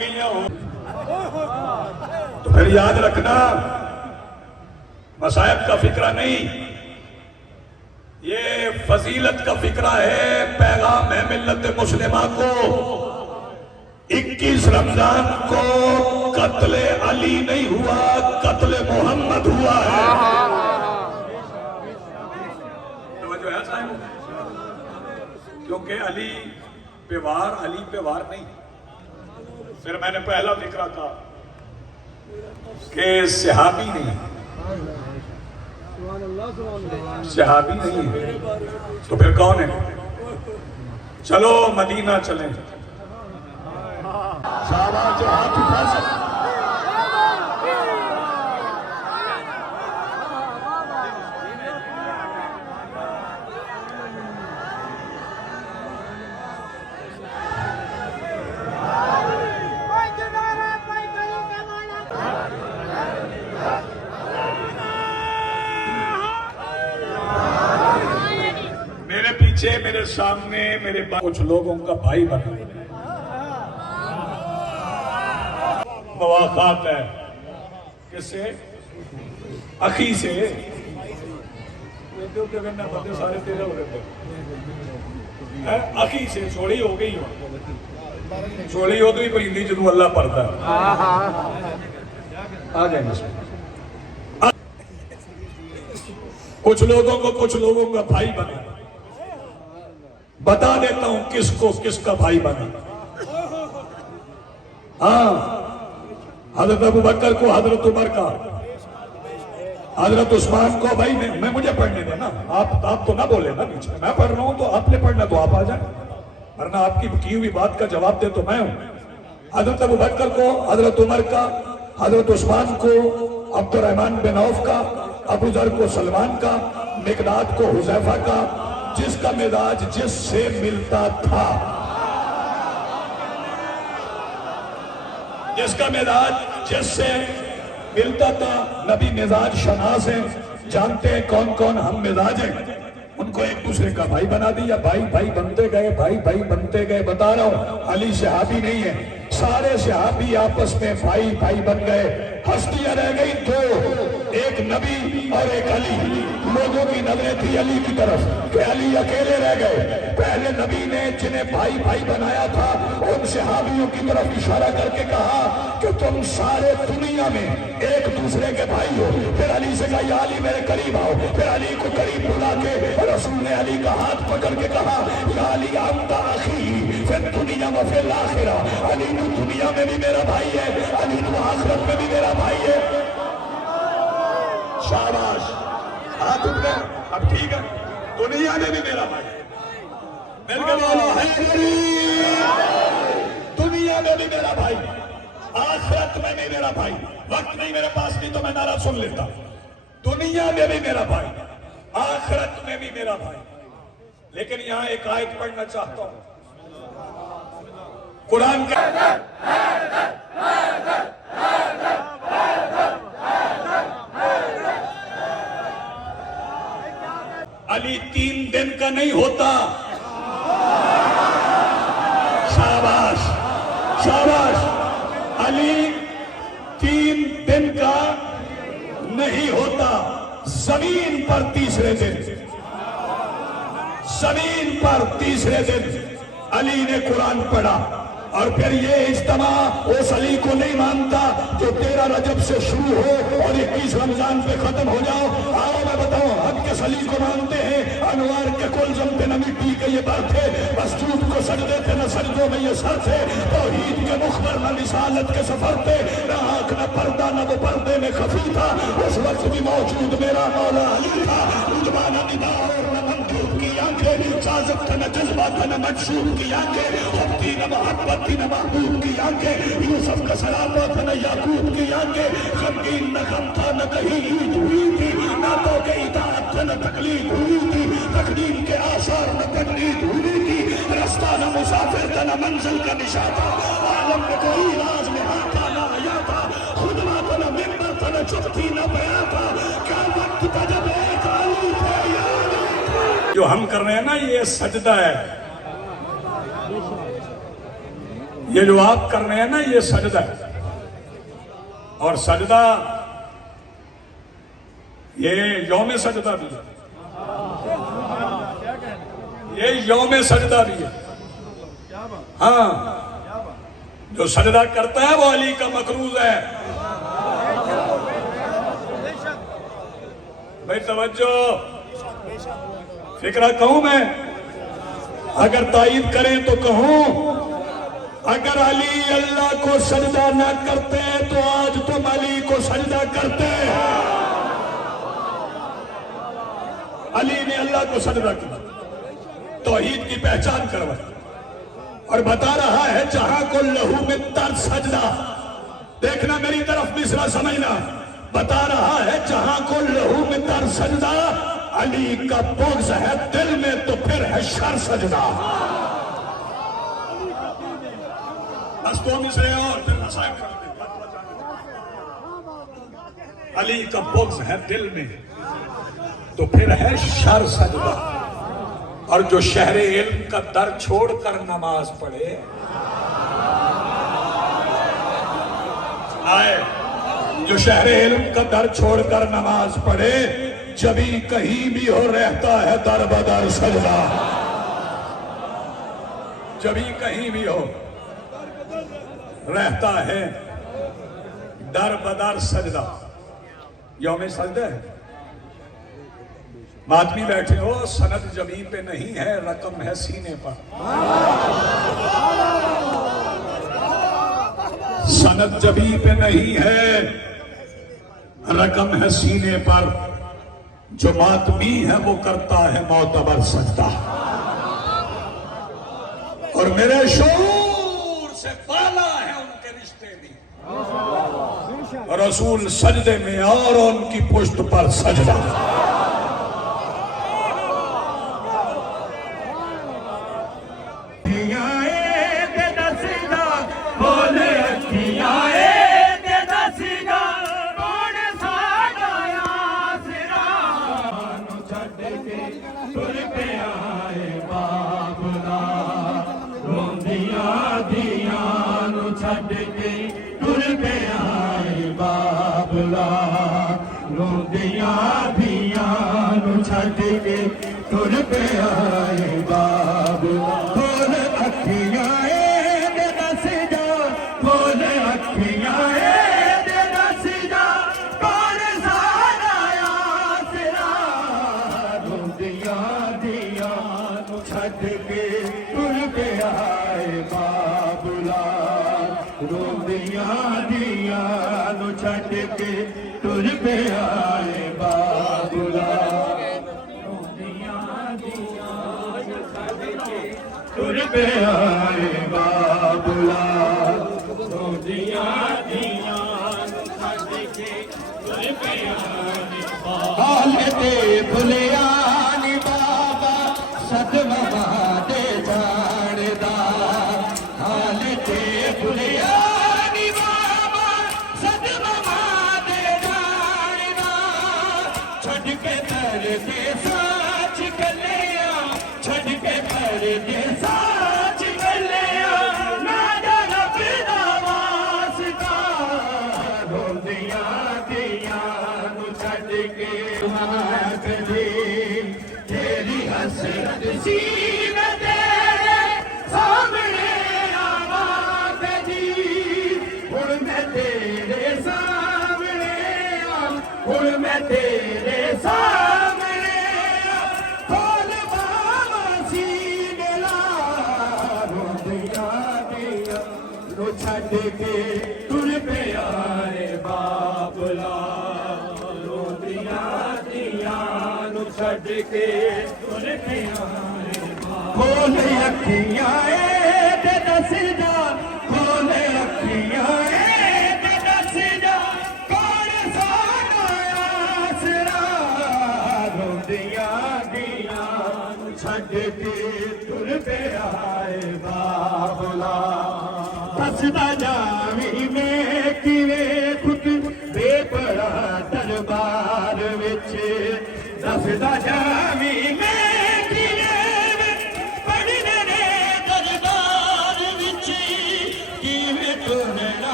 گئی ہو تو پھر یاد رکھنا مصائب کا فکرہ نہیں، یہ فضیلت کا فکرہ ہے، پیغام ہے ملت مسلمہ کو۔ 21 رمضان کو قتل علی نہیں ہوا، قتل محمد ہوا ہے۔ توجہ ہے صاحب؟ کیونکہ علی پہ وار نہیں۔ پھر میں نے پہلا فکرہ کہا کہ صحابی نہیں، صحابی نہیں ہے تو پھر کون ہے؟ چلو مدینہ چلیں۔ شہباز جو ہاتھ اٹھا سکتے میرے سامنے میرے کچھ لوگوں کا بھائی بنا مواقعات ہے، کس سے؟ اخی سے۔ سارے تیرے ہو رہے تھے، اخی سے چھوڑی ہو گئی ہو، چھوڑی ہو تو ہی پہندی جدو اللہ پڑھتا ہے۔ آ جائیں گے کچھ لوگوں کو کچھ لوگوں کا بھائی بنا۔ بتا دیتا ہوں کس کو کس کا بھائی بنا۔ ہاں، حضرت ابو بکر کو حضرت عمر کا، حضرت عثمان کو۔ بھائی میں مجھے پڑھنے دیں نا، آپ تو نہ بولے نا پیچھے، میں پڑھ رہا ہوں تو آپ نے پڑھنا تو آپ آ جائیں، ورنہ آپ کی کی ہوئی بات کا جواب دے تو میں ہوں۔ حضرت ابو بکر کو حضرت عمر کا، حضرت عثمان کو عبد الرحمن بن عوف کا، ابو ذر کو سلمان کا، مقداد کو حذیفہ کا، جس کا مزاج جس سے ملتا تھا، جس کا مزاج جس سے ملتا تھا۔ نبی مزاج شناس ہیں، جانتے ہیں کون کون ہم مزاج ہیں، ان کو ایک دوسرے کا بھائی بنا دیا۔ بھائی بھائی بنتے گئے، بھائی بھائی بنتے گئے۔ بتا رہا ہوں علی صحابی نہیں ہے، سارے صحابی آپس میں بھائی بھائی بن گئے۔ ہستیاں رہ گئی دو، ایک نبی اور ایک علی۔ لوگوں کی نظریں تھی علی کی طرف کہ علی اکیلے رہ گئے۔ پہلے نبی نے جنہیں بھائی بھائی بنایا تھا ان صحابیوں کی طرف اشارہ کر کے کہا کہ تم سارے دنیا میں ایک دوسرے کے بھائی ہو۔ پھر علی سے کہا یا علی میرے قریب آؤ۔ پھر علی کو قریب بلا کے رسول نے علی کا ہاتھ پکڑ کے کہا یا علی انت اخی فی الدنیا و فی الآخرہ۔ علی تو دنیا میں بھی میرا بھائی ہے، علی تو آخرت میں بھی میرا بھائی ہے۔ شاباش، ہاتھ اٹھ گئے، اب ٹھیک ہے، دنیا میں بھی میرا بھائی، مل کے بولو حیدری، دنیا میں بھی میرا بھائی، آخرت میں بھی میرا بھائی۔ وقت نہیں میرے پاس، نہیں تو میں نعرہ سن لیتا۔ دنیا میں بھی میرا بھائی، آخرت میں بھی میرا بھائی۔ لیکن یہاں ایک آیت پڑھنا چاہتا ہوں قرآن کا۔ علی 3 دن کا نہیں ہوتا۔ شاباش شاباش، علی 3 دن کا نہیں ہوتا۔ زمین پر تیسرے دن، زمین پر تیسرے دن علی نے قرآن پڑھا۔ اور پھر یہ اجتماع اس علی کو نہیں مانتا جو 13 رجب سے شروع ہو اور 21 رمضان پہ ختم ہو جاؤ۔ آؤ میں بتاؤں، حق کے علی کو مانتے ہیں، انوار کے کلزم پہ نہ مٹی کے یہ بر تھے، مسجود کو سجدے تھے نہ سجدوں میں یہ سر تھے، توحید کے مخبر نہ رسالت کے سفر تھے، نہ آنکھ نہ پردہ نہ وہ پردے میں خفی تھا۔ اس وقت بھی موجود میرا مولا علی تھا۔ رجبہ نہ ندا اور نہ منقوب کی آنکھیں، سازق تھا نہ جذبہ تھا نہ منشور کی آنکھیں، خود تھی نہ محبت تھی نہ محبوب کی آنکھیں، یوسف کا سراپا تھا نہ یعقوب کی آنکھیں، غمگین نہ غم تھا نہ کہیں عید ہوئی تھی، نعتوں کے اطاعت تھا نہ تقلید ہوئی تھی، تقدیم کے آثار نہ تقلید ہوئی تھی، رستہ نہ مسافر تھا نہ منزل کا نشاں تھا، عالم میں کوئی راز میں آتا نہ آیا تھا، خطبہ تھا نہ ممبر تھا نہ چپ تھی نہ بیاں تھا، کیا وقت تھا جب ایک علی تھے یا علی تھے۔ جو ہم کر رہے ہیں نا یہ سجدہ ہے، یہ جو آپ کر رہے ہیں نا یہ سجدہ ہے، اور سجدہ یہ یوم سجدہ بھی ہے، یہ یوم سجدہ بھی ہے۔ ہاں جو سجدہ کرتا ہے وہ علی کا مقروض ہے۔ بھائی توجہ، فکرہ کہوں میں؟ اگر تائید کریں تو کہوں، اگر علی اللہ کو سجدہ نہ کرتے تو آج تم علی کو سجدہ کرتے۔ علی نے اللہ کو سجدہ کیا، توحید کی پہچان کروائی، اور بتا رہا ہے جہاں کو لہو میں تر سجدہ، دیکھنا میری طرف مصرع سمجھنا، بتا رہا ہے جہاں کو لہو میں تر سجدہ، علی کا بغض ہے دل میں تو پھر ہے شر سجدہ۔ بس تو مصرع اور پھر مسائل کرتے، علی کا بغض ہے دل میں تو پھر ہے شر سجدہ، اور جو شہر علم کا در چھوڑ کر نماز پڑھے آئے، جو شہر علم کا در چھوڑ کر نماز پڑھے، جبھی کہیں بھی ہو رہتا ہے در بدر سجدہ، جبھی کہیں بھی ہو رہتا ہے در بدر سجدہ۔ یوم سجدہ ہے، ماتمی بیٹھے ہو، سند جبیں پہ نہیں ہے، رقم ہے سینے پر، سند جبیں پہ نہیں ہے، رقم ہے سینے پر، جو ماتمی ہے وہ کرتا ہے معتبر سجدہ، اور میرے شعور سے بالا ہے ان کے رشتے بھی، رسول سجدے میں اور ان کی پشت پر سجدہ۔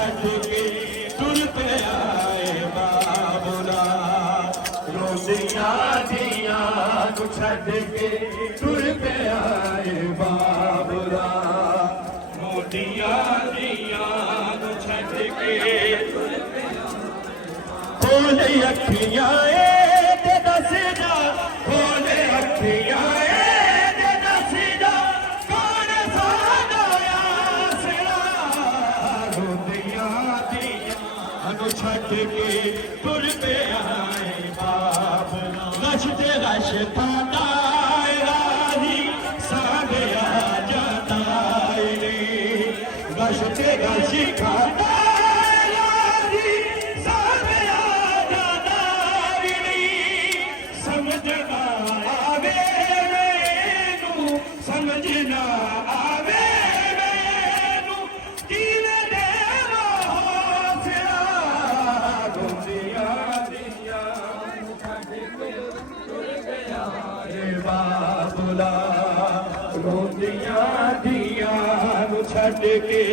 چھڈ کے تر پہ آئے بابلا روندیاں دیاں نو چھڈ کے تر پہ آئے بابلا روندیاں دیاں نو چھڈ کے کھولے اکھیاں تے دس جا کھولے اکھیاں تے دس جا کون ساڈا آسرا روندیاں دیاں نو چھڈ کے تر پہ آئے بابلا غش تے غش تھاڈا راہی ساڈے آ جاتا اے غش تے غش تھاڈا سمجھنا آوے مینوں کیویں دیواں حوصلہ روندیاں دیاں نو چھڈ کے تر پہ آئے بابلا روندیاں دیاں نو چھڈ کے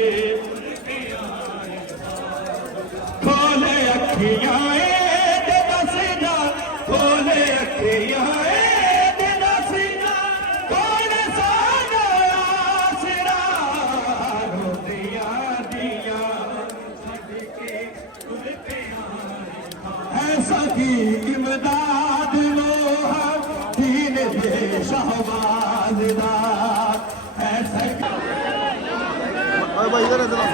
کھولے اکھیاں تے دس جا کھولے اکھیاں ایسا کی امداد لو ہم دین دے شہباز دا ایسا کی بھائی ادھر ادھر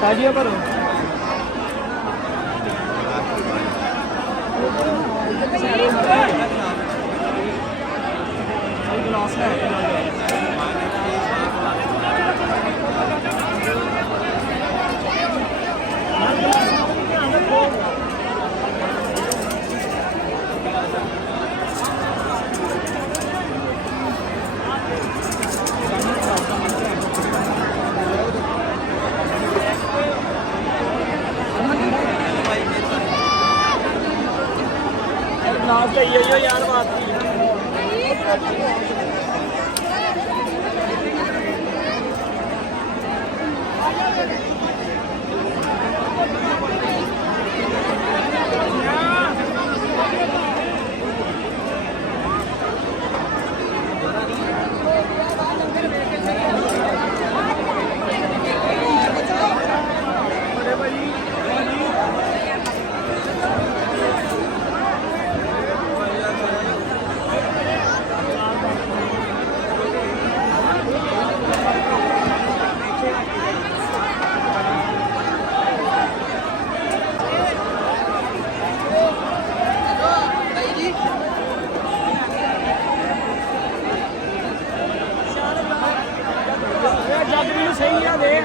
تاجیہ کرو گلاس ہے گلاس چاہیے یار بات کی صحیح ہے دے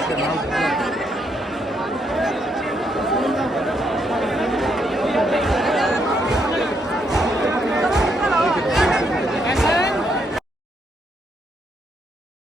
صحیح